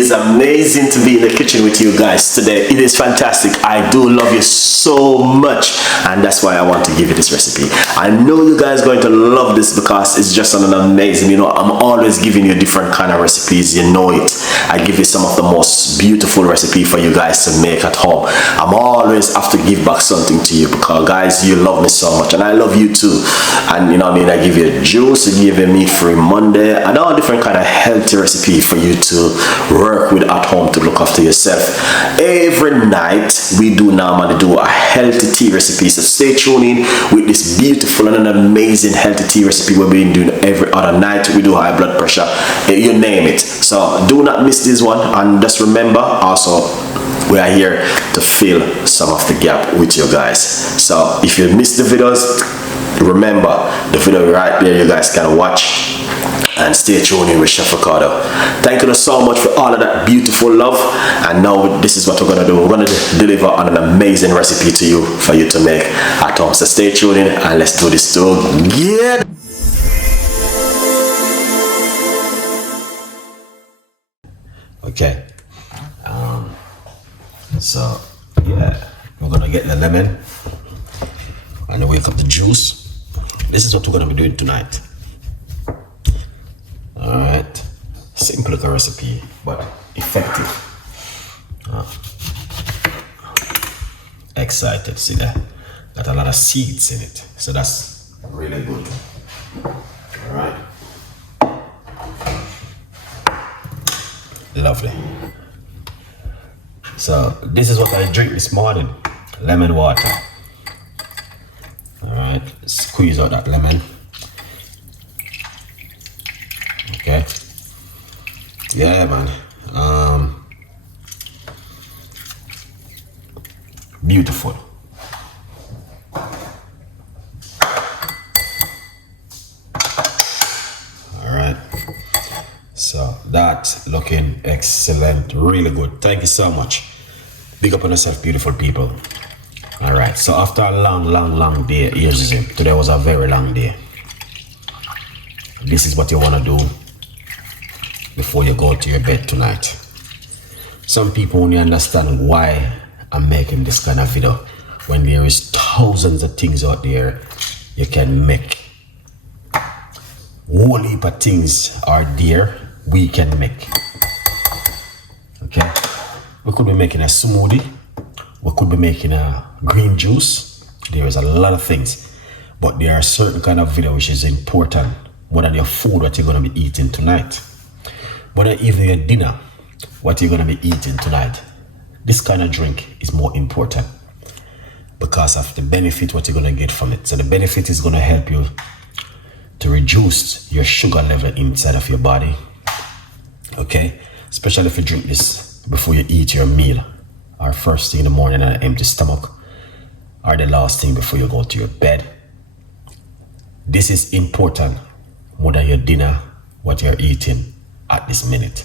is amazing to be in the kitchen with you guys today. It is fantastic. I do love you so much, and that's why I want to give you this recipe. I know you guys are going to love this because it's just an amazing, I'm always giving you different kind of recipes, you know it. I give you some of the most beautiful recipe for you guys to make at home. I'm always have to give back something to you because guys, you love me so much and I love you too. And I give you juice, I give you meat-free Monday, and all different kind of healthy recipe for you to work with at home to look after yourself. Every night we do normally do a healthy tea recipe, so stay tuned in with this beautiful and an amazing healthy tea recipe we've been doing every other night. We do high blood pressure, you name it. So do not miss this one, and just remember also we are here to fill some of the gap with you guys. So if you missed the videos, remember the video right there, you guys can watch. And stay tuned in with Chef Ricardo. Thank you so much for all of that beautiful love. And now this is what we're going to do. We're going to deliver on an amazing recipe to you for you to make at home. So stay tuned in and let's do this together. Okay. So yeah, we're going to get the lemon and wake up the juice. This is what we're going to be doing tonight. Alright, simple little recipe, but effective. Excited, see that? Got a lot of seeds in it, so that's really good. Alright. Lovely. So, this is what I drink this morning. Lemon water. Alright, squeeze out that lemon. Okay. Yeah, man. Beautiful. All right. So that's looking excellent. Really good. Thank you so much. Big up on yourself, beautiful people. All right. So after a long day, here's it. Today was a very long day. This is what you want to do before you go to your bed tonight. Some people only understand why I'm making this kind of video when there is thousands of things out there you can make. Whole heap of things are there we can make. Okay, we could be making a smoothie, we could be making a green juice. There is a lot of things, but there are certain kind of video which is important more than your food, what you're going to be eating tonight. But even your dinner, what you're going to be eating tonight. This kind of drink is more important because of the benefit what you're going to get from it. So the benefit is going to help you to reduce your sugar level inside of your body. Okay, especially if you drink this before you eat your meal, or first thing in the morning on an empty stomach, or the last thing before you go to your bed. This is important more than your dinner, what you're eating at this minute.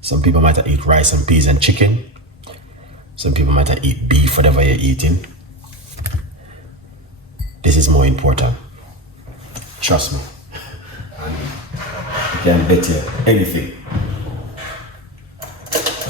Some people might eat rice and peas and chicken. Some people might eat beef, whatever you're eating. This is more important. Trust me. And I can bet you anything.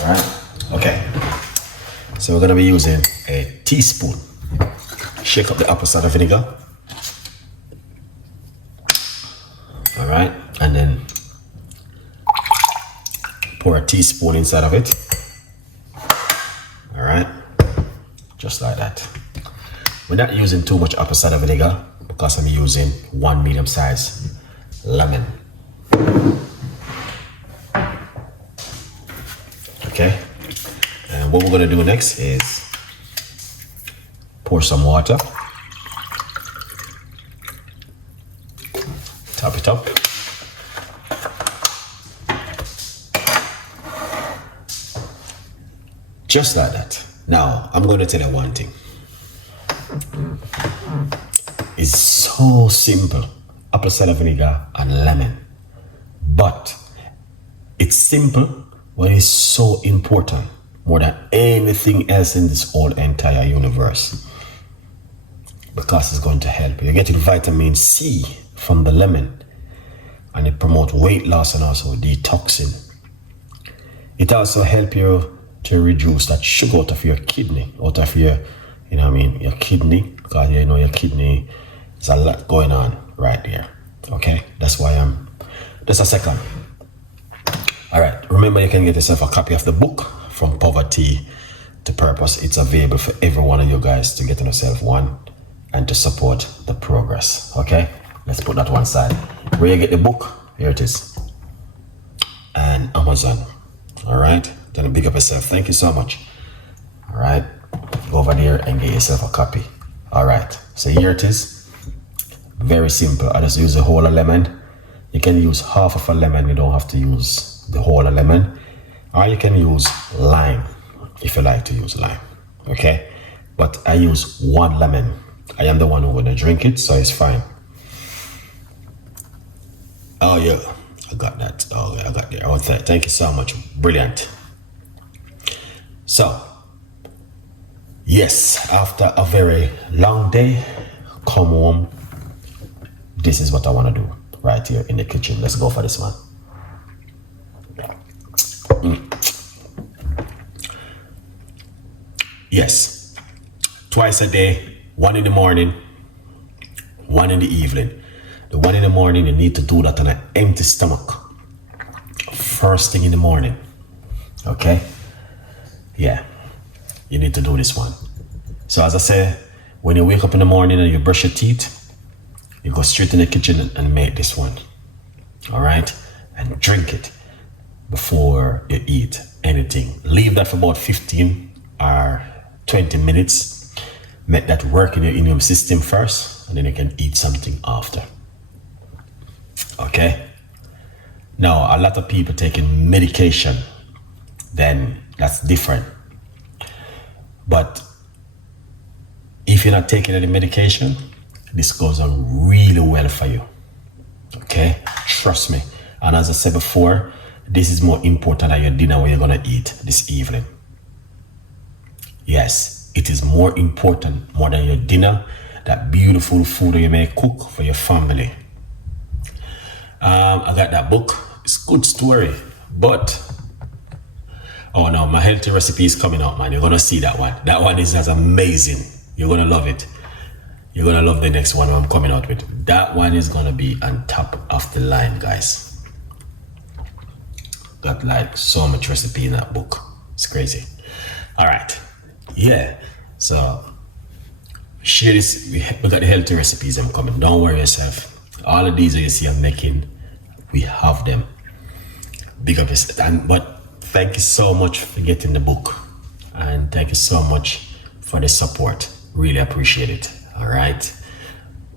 Alright? Okay. So we're gonna be using a teaspoon. Shake up the apple cider vinegar. Alright, and then pour a teaspoon inside of it. Alright, just like that. We're not using too much apple cider vinegar because I'm using one medium-sized lemon. Okay, and what we're gonna do next is pour some water. Top it up. Just like that. Now, I'm going to tell you one thing. It's so simple. Apple cider vinegar and lemon. But it's simple, but it's so important. More than anything else in this whole entire universe. Because it's going to help you. You're getting vitamin C from the lemon. And it promotes weight loss and also detoxing. It also help you to reduce that sugar out of your kidney, out of your, you know what I mean, your kidney, because you know your kidney, there's a lot going on right there. Okay, that's why I'm, just a second. All right, remember you can get yourself a copy of the book, From Poverty to Purpose. It's available for every one of you guys to get yourself one and to support the progress. Okay, let's put that one side. Where you get the book, here it is, and Amazon. All right, then big up yourself. Thank you so much. All right, go over there and get yourself a copy. All right, so here it is. Very simple. I just use a whole lemon. You can use half of a lemon. You don't have to use the whole lemon, or you can use lime if you like to use lime. Okay, but I use one lemon. I am the one who's gonna drink it, so it's fine. Oh yeah, I got that. Oh, I got there. Oh, thank you so much. Brilliant. So, yes, after a very long day, come home. This is what I want to do right here in the kitchen. Let's go for this one. Yes, twice a day, one in the morning, one in the evening. The one in the morning, you need to do that on an empty stomach. First thing in the morning. Okay? Yeah, you need to do this one. So as I say, when you wake up in the morning and you brush your teeth, you go straight in the kitchen and make this one. All right? And drink it before you eat anything. Leave that for about 15 or 20 minutes. Make that work in your immune system first, and then you can eat something after. Okay? Now, a lot of people taking medication, then that's different. But if you're not taking any medication, this goes on really well for you. Okay? Trust me. And as I said before, this is more important than your dinner what you're gonna eat this evening. Yes, it is more important more than your dinner, that beautiful food that you may cook for your family. I got that book. It's a good story, but oh no, my healthy recipe is coming out, man. You're gonna see that one. That one is amazing. You're gonna love it. You're gonna love the next one I'm coming out with. That one is gonna be on top of the line, guys. Got like so much recipe in that book. It's crazy. All right, yeah. So share this. We got the healthy recipes. I'm coming. Don't worry yourself. All of these that you see I'm making, we have them. Big up yourself. But thank you so much for getting the book, and thank you so much for the support. Really appreciate it. All right.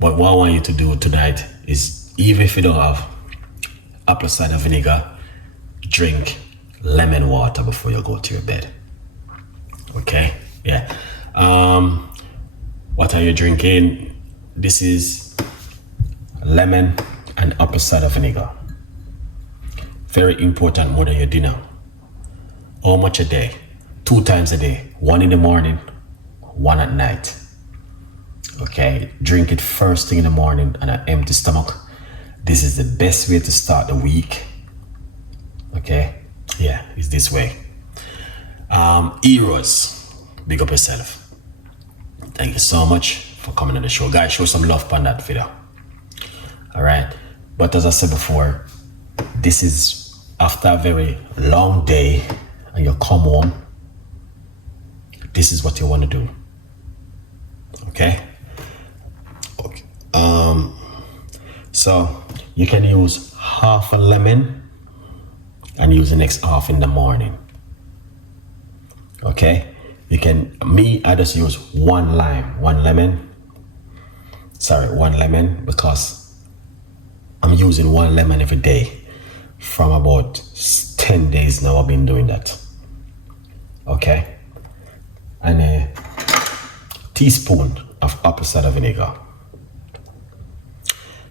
But what I want you to do tonight is, even if you don't have apple cider vinegar, drink lemon water before you go to your bed. Okay? Yeah. What are you drinking? This is lemon and apple cider vinegar. Very important more than your dinner. How much a day? 2 times a day. 1 in the morning, 1 at night. Okay, drink it first thing in the morning on an empty stomach. This is the best way to start the week. Okay, yeah, it's this way. Eros, big up yourself. Thank you so much for coming on the show. Guys, show some love on that video. All right, but as I said before, this is after a very long day and you come home, this is what you want to do. Okay? Okay. So you can use half a lemon and use the next half in the morning. Okay? You can, I just use one lemon because I'm using 1 lemon every day. From about 10 days now I've been doing that. Okay? And a teaspoon of apple cider vinegar.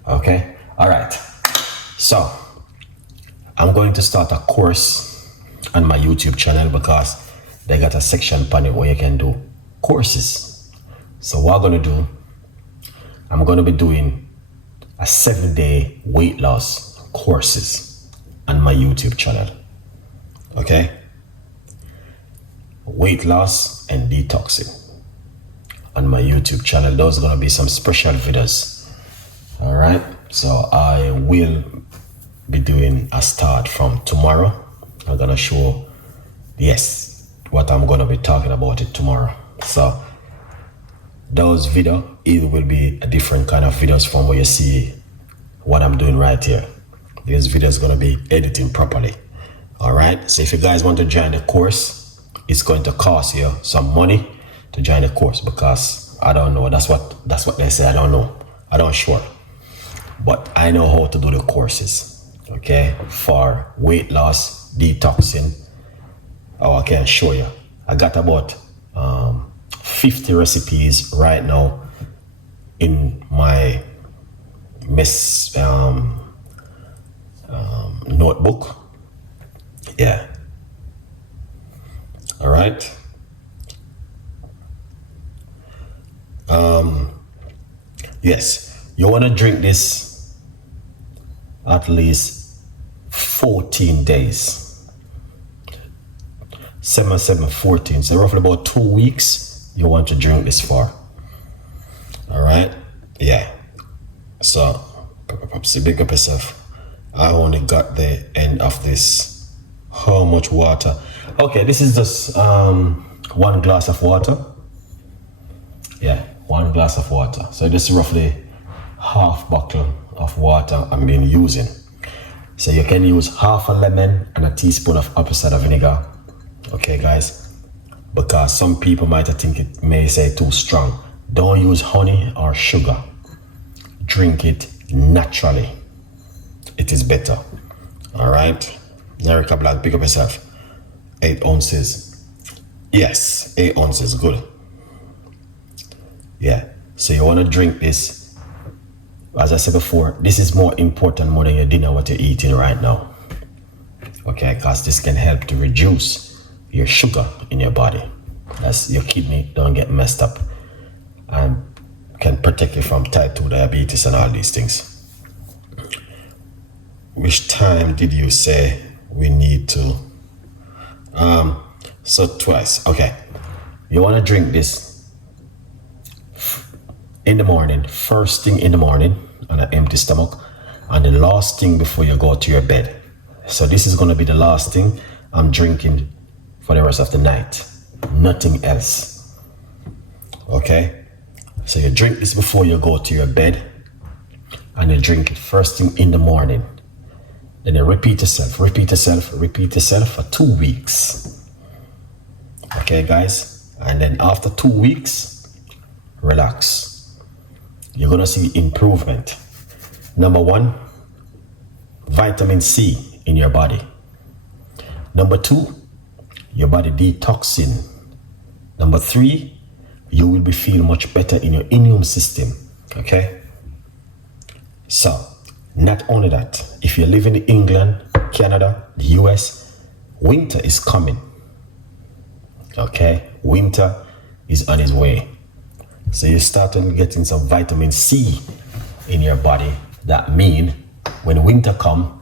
Okay? All right. So, I'm going to start a course on my YouTube channel because they got a section on it where you can do courses. So what I'm going to do, I'm going to be doing a 7-day weight loss courses on my YouTube channel. Okay? Weight loss and detoxing on my YouTube channel. Those are gonna be some special videos. All right, so I will be doing a start from tomorrow. I'm gonna show, yes, what I'm gonna be talking about it tomorrow. So those video, it will be a different kind of videos from what you see what I'm doing right here. This video is gonna be editing properly. All right, so if you guys want to join the course, it's going to cost you some money to join the course, because I don't know, that's what they say. I don't know, I don't sure, but I know how to do the courses, okay, for weight loss, detoxing. Oh, I can show you. I got about 50 recipes right now in my notebook. Yeah. All right. Yes, you want to drink this at least 14 days. 7, 14, so roughly about 2 weeks you want to drink this for. All right, yeah. So big up yourself. I only got the end of this. How much water? Okay, this is just 1 glass of water. Yeah, 1 glass of water. So this is roughly half bottle of water I'm been using. So you can use half a lemon and a teaspoon of apple cider vinegar. Okay, guys, because some people might think it may say too strong. Don't use honey or sugar. Drink it naturally. It is better. All right, Erica Black, pick up yourself. 8 ounces. Yes, 8 ounces, good. Yeah, so you want to drink this. As I said before, this is more important more than your dinner, what you're eating right now. Okay, because this can help to reduce your sugar in your body. That's your kidney don't get messed up, and can protect you from type 2 diabetes and all these things. Which time did you say we need to? So twice. Okay, you want to drink this in the morning, first thing in the morning on an empty stomach, and the last thing before you go to your bed. So this is going to be the last thing I'm drinking for the rest of the night, nothing else. Okay, so you drink this before you go to your bed, and you drink it first thing in the morning. Then you repeat yourself for 2 weeks. Okay, guys, and then after 2 weeks, relax. You're gonna see improvement. Number 1, vitamin C in your body. Number 2, your body detoxing. Number 3, you will be feeling much better in your immune system. Okay, so not only that, if you live in England, Canada, the US, winter is coming. Okay, winter is on its way. So you start getting some vitamin C in your body. That means when winter come,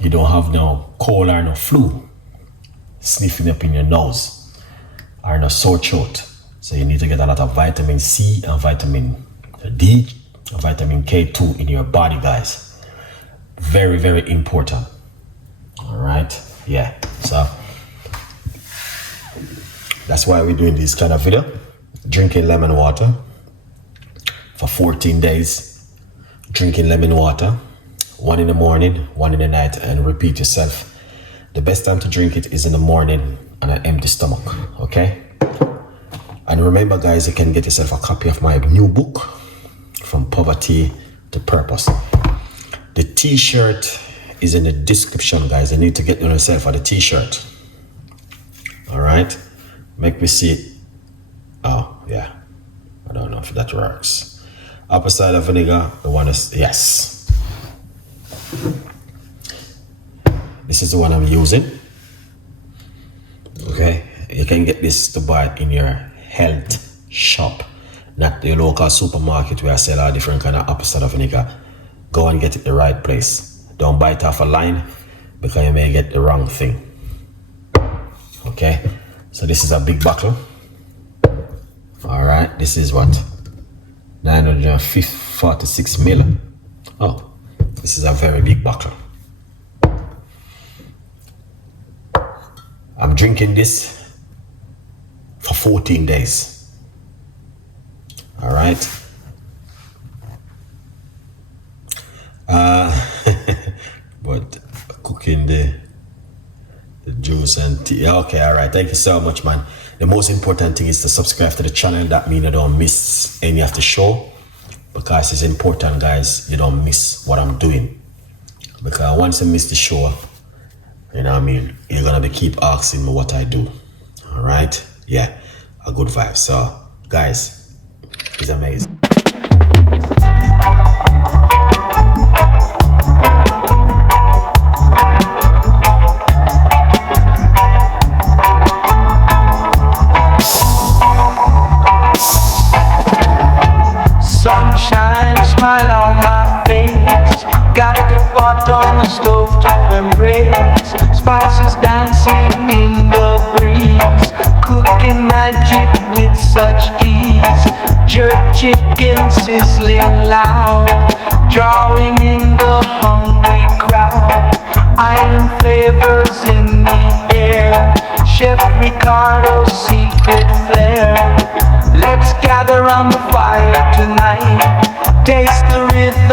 you don't have no cold or no flu sniffing up in your nose or no sore throat. So you need to get a lot of vitamin C and vitamin D and vitamin K2 in your body, guys. Very, very important. All right, yeah. So that's why we're doing this kind of video. Drinking lemon water for 14 days. Drinking lemon water, 1 in the morning, 1 in the night, and repeat yourself. The best time to drink it is in the morning on an empty stomach, okay? And remember, guys, you can get yourself a copy of my new book, From Poverty to Purpose. The t-shirt is in the description, guys. You need to get yourself a t-shirt. All right, make me see it. Oh yeah, I don't know if that works. Apple cider vinegar, the one is, yes, this is the one I'm using. Okay, you can get this to buy in your health shop, not the local supermarket where I sell all different kind of apple cider vinegar. Go and get it the right place. Don't buy it off a line, because you may get the wrong thing. Okay, so this is a big bottle. All right, this is what, 946 ml. Oh, this is a very big bottle. I'm drinking this for 14 days. All right. But cooking the juice and tea. Okay, all right. Thank you so much, man. The most important thing is to subscribe to the channel. That means you don't miss any of the show, because it's important, guys. You don't miss what I'm doing, because once you miss the show, you know what I mean, you're gonna be keep asking me what I do. All right, yeah, a good vibe. So guys, it's amazing. Sunshine, smile on my face. Got the pot on the stove to embrace. Spices dancing in the breeze. Cooking magic with such ease. Jerk chicken sizzling loud. Drawing in the hungry crowd. Iron flavors in the air. Chef Ricardo's secret flair. Let's gather around the fire tonight. Taste the rhythm.